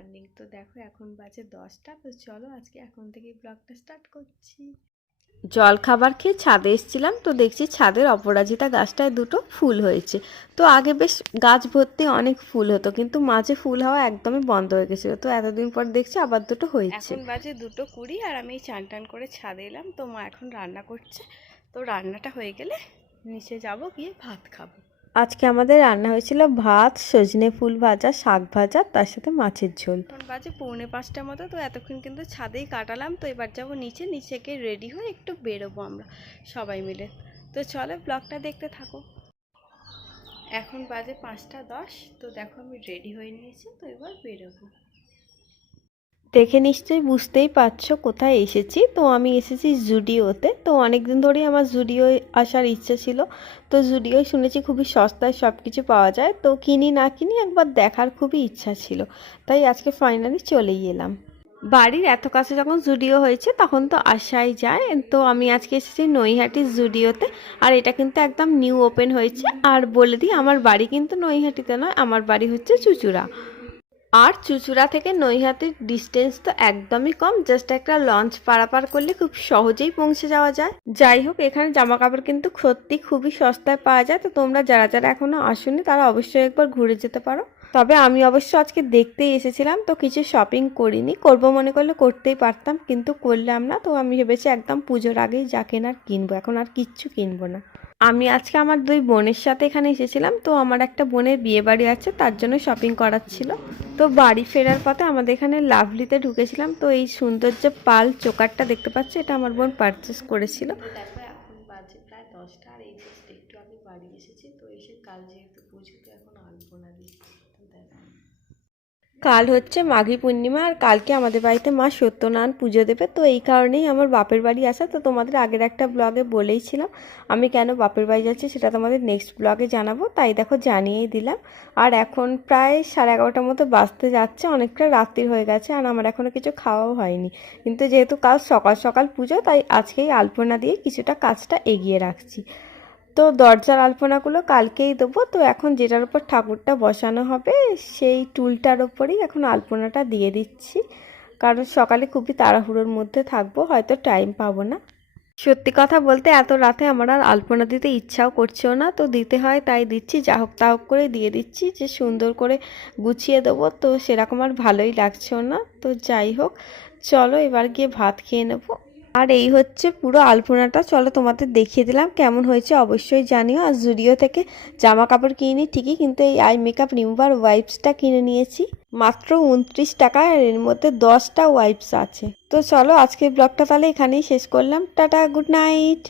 Morning. তো দেখো এখন বাজে 10টা। তো চলো আজকে এখন থেকেই ব্লগটা স্টার্ট করছি। জল খাবার খেয়ে ছাদে এসেছিলাম, তো দেখছি ছাদের অপরাজিতা গাছটায় দুটো ফুল হয়েছে। তো আগে বেশ গাছ ভর্তি অনেক ফুল হতো, কিন্তু মাঝে ফুল হওয়া একদমই বন্ধ হয়ে গেছিলো। তো এতদিন পর দেখছি আবার দুটো হয়েছে। এখন বাজে 2:20 আর আমি চান টান করে ছাদে এলাম। তো মা এখন রান্না করছে, তো রান্নাটা হয়ে গেলে নিচে যাব, গিয়ে ভাত খাবো। আজকে আমাদের রান্না হয়েছিল ভাত, সজনে ফুল ভাজা, শাক ভাজা, তার সাথে মাছের ঝোল। এখন বাজে 4:45 মতো। তো এতক্ষণ কিন্তু ছাদেই কাটালাম। তো এবার যাবো নিচে গিয়ে রেডি হয়ে একটু বেরোবো আমরা সবাই মিলে। তো চলো ব্লগটা দেখতে থাকো। এখন বাজে 5:10। তো দেখো আমি রেডি হয়ে নিয়েছি, তো এবার বেরোবো। দেখে নিশ্চয়ই বুঝতেই পারছো কোথায় এসেছি। তো আমি এসেছি জুডিওতে। তো অনেক দিন ধরেই আমার জুডিও আসার ইচ্ছে ছিল। তো জুডিওয় শুনেছি খুবই সস্তায় সব কিছু পাওয়া যায়। তো কিনি না কিনি একবার দেখার খুবই ইচ্ছা ছিল, তাই আজকে ফাইনালি চলেই এলাম। বাড়ির এত কাছে যখন জুডিও হয়েছে তখন তো আসাই যায়। তো আমি আজকে এসেছি নৈহাটির জুডিওতে। আর এটা কিন্তু একদম নিউ ওপেন হয়েছে। আর বলে দিই, আমার বাড়ি কিন্তু নৈহাটিতে নয়, আমার বাড়ি হচ্ছে চুঁচুড়া। আর চুঁচুড়া থেকে নৈহাটির ডিস্টেন্স তো একদমই কম, জাস্ট একটা লঞ্চ পারাপার করলে খুব সহজেই পৌঁছে যাওয়া যায়। যাই হোক, এখানে জামা কাপড় কিন্তু সত্যি খুবই সস্তায় পাওয়া যায়। তো তোমরা যারা যারা এখনো আসোনি তারা অবশ্যই একবার ঘুরে যেতে পারো। তবে আমি অবশ্য আজকে দেখতেই এসেছিলাম, তো কিছু শপিং করিনি। করবো মনে করলে করতেই পারতাম, কিন্তু করলাম না। তো আমি ভেবেছি একদম পুজোর আগেই যা কেনার কিনবো, এখন আর কিচ্ছু কিনবো না। আমি আজকে আমার 2 বোনের সাথে এখানে এসেছিলাম। তো আমার একটা বোনের বিয়ে বাড়ি আছে, তার জন্য শপিং করার ছিল। তো বাড়ি ফেরার পথে আমাদের এখানে লাভলিতে ঢুকেছিলাম। তো এই সুন্দর যে পাল চোকারটা দেখতে পাচ্ছি, এটা আমার বোন পারচেস করেছিল। দেখো এখন বাজে প্রায় 10টা, আর এই জাস্ট একটু আগে বাড়ি এসেছি। তো এসে কাল যেহেতু পুজো, তো এখন আলপনা দিচ্ছি। তো দেখো কাল হচ্ছে মাঘী পূর্ণিমা, আর কালকে আমাদের বাড়িতে মা সত্যনারায়ণ পুজো দেবে। তো এই কারণেই আমার বাপের বাড়ি আসা। তো তোমাদের আগের একটা ব্লগে বলেইছিলাম আমি কেন বাপের বাড়ি যাচ্ছি, সেটা তোমাদের নেক্সট ব্লগে জানাবো। তাই দেখো জানিয়েই দিলাম। আর এখন প্রায় 11:30 মতো বাজতে যাচ্ছে, অনেকটা রাত্রি হয়ে গেছে। আর আমার এখনও কিছু খাওয়াও হয়নি, কিন্তু যেহেতু কাল সকাল সকাল পুজো, তাই আজকেই আলপনা দিয়ে কিছুটা কাজটা এগিয়ে রাখছি। তো দরজার আলপনাগুলো কালকেই দেবো। তো এখন যেটার উপর ঠাকুরটা বসানো হবে সেই টুলটার ওপরেই এখন আলপনাটা দিয়ে দিচ্ছি, কারণ সকালে খুবই তাড়াহুড়োর মধ্যে থাকবো, হয়তো টাইম পাবো না। সত্যি কথা বলতে এত রাতে আমার আর আলপনা দিতে ইচ্ছাও করছেও না, তো দিতে হয় তাই দিচ্ছি। যা হোক তা হোক করে দিয়ে দিচ্ছি, যে সুন্দর করে গুছিয়ে দেবো, তো সেরকম আর ভালোই লাগছেও না। তো যাই হোক, চলো এবার গিয়ে ভাত খেয়ে নেবো। আর এই হচ্ছে পুরো আলপনাটা। চলো তোমাদের দেখিয়ে দিলাম কেমন হয়েছে, অবশ্যই জানিও। আর জুডিও থেকে জামা কাপড় কিনি ঠিকই, কিন্তু এই আই মেকআপ রিমুভার ওয়াইপসটা কিনে নিয়েছি মাত্র 29 টাকায়। আর এর মধ্যে 10টা ওয়াইপস আছে। তো চলো আজকের ব্লগটা তাহলে এখানেই শেষ করলাম। Tata, good night.